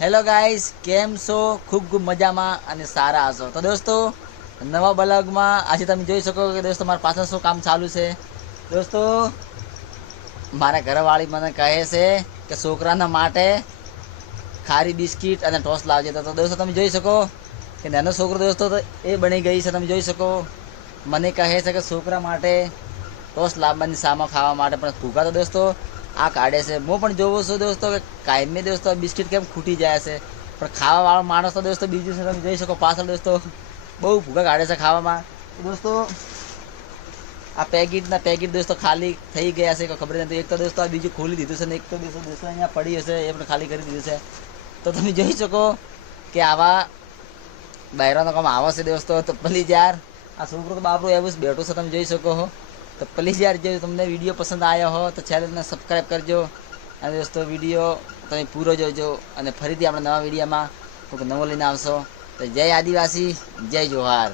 Hello guys, કેમ છો? ખૂબ ખૂબ મજામાં અને સારા હશો. તો દોસ્તો, નવા બ્લોગમાં આજે તમે જોઈ શકો કે દોસ્તો મારા પાછળ શું કામ ચાલુ છે. દોસ્તો, મારા ઘરવાળી મને કહે છે કે છોકરાના માટે ખારી બિસ્કિટ અને ટોસ લાવજે. તો દોસ્તો તમે જોઈ શકો કે નાનો છોકરો દોસ્તો તો એ બની ગઈ છે. તમે જોઈ શકો મને કહે છે કે છોકરા માટે ટોસ લાવવાની સામા ખાવા માટે, પણ ભૂખા તો દોસ્તો આ કાઢે છે. હું પણ જોઉં છું દોસ્તો કે કાયમી દોસ્તો બિસ્કિટ કેમ ખૂટી જાય છે, પણ ખાવાવાળો માણસ તો દોસ્તો બીજું છે. તમે જોઈ શકો પાછળ દોસ્તો બહુ ભૂખા કાઢે છે ખાવામાં. દોસ્તો આ પેકેટ દોસ્તો ખાલી થઈ ગયા છે કે ખબર નથી. એક તો દોસ્તો આ બીજું ખોલી દીધું છે ને એક તો દોસ્તો અહીંયા પડી હશે એ પણ ખાલી કરી દીધું છે. તો તમે જોઈ શકો કે આવા બહેરાનો કામ આવો છે દોસ્તો. તો પ્લીઝ યાર, આ છોકરો તો બાપરો એવું જ બેઠો છે, તમે જોઈ શકો હો. તો પ્લીઝ યાર, જો તમને વિડીયો પસંદ આવ્યો હો તો ચેનલને સબસ્ક્રાઈબ કરજો અને દોસ્તો વિડીયો તમે પૂરો જોજો. અને ફરીથી આપણે નવા વિડીયોમાં કોઈ નવો લઈને આવશો. તો જય આદિવાસી, જય જોહાર.